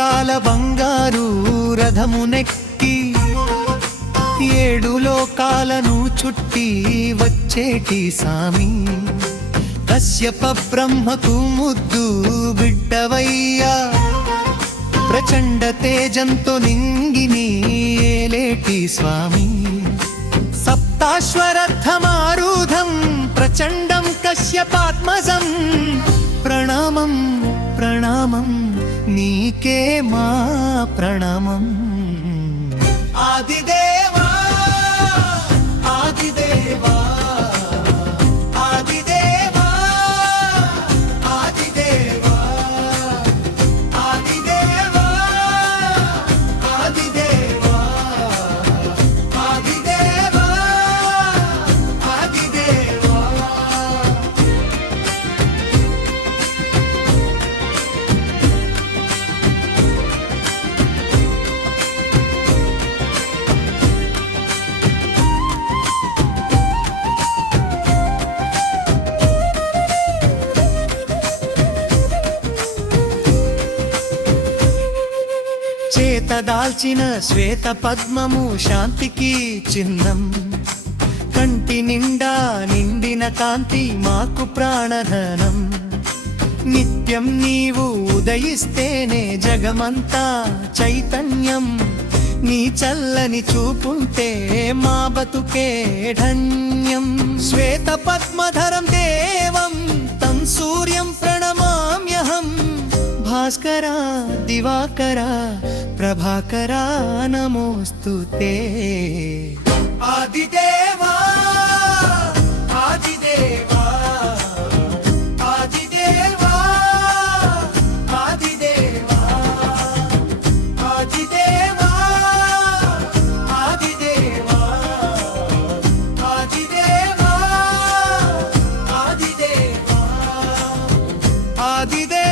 చక్రాల బంగారు రథమునెక్కి 7 లోకాలను చుట్టి వచ్చేటి సామి కశ్యప బ్రహ్మకు ముద్దు బిడ్డవయ్యా ప్రచండ తేజంతో నింగిని ఏలేటి స్వామి సప్తాశ్వరథమారూఢం ప్రచండం కశ్యపాత్మజం ప్రణామం ప్రణామం నీకే మా ప్రణామం ఆదిదేవా ఆదిదేవా ఆదిదేవా ఆదిదేవా ఆదిదేవా ఆదిదేవా ఆదిదేవా ఆదిదేవా చేతదాల్చిన శ్వేత పద్మము శాంతికి చిహ్నం కంటి నిండా నిండిన కాంతి మాకు ప్రాణధనం నిత్యం నీవు ఉదయిస్తేనే జగమంతా చైతన్యం నీ చల్లని చూపుంటే మా బతుకే ధన్యం శ్వేత పద్మధరం దేవం తం సూర్యం ప్రణమామ్యహం భాస్కరా దివాకరా ప్రభాకరా నమోస్తుతే ఆదిదేవా ఆదిదేవా ఆదిదేవా ఆదిదేవా ఆదిదేవా ఆదిదేవా ఆదిదేవా ఆదిదేవా ఆదిదేవా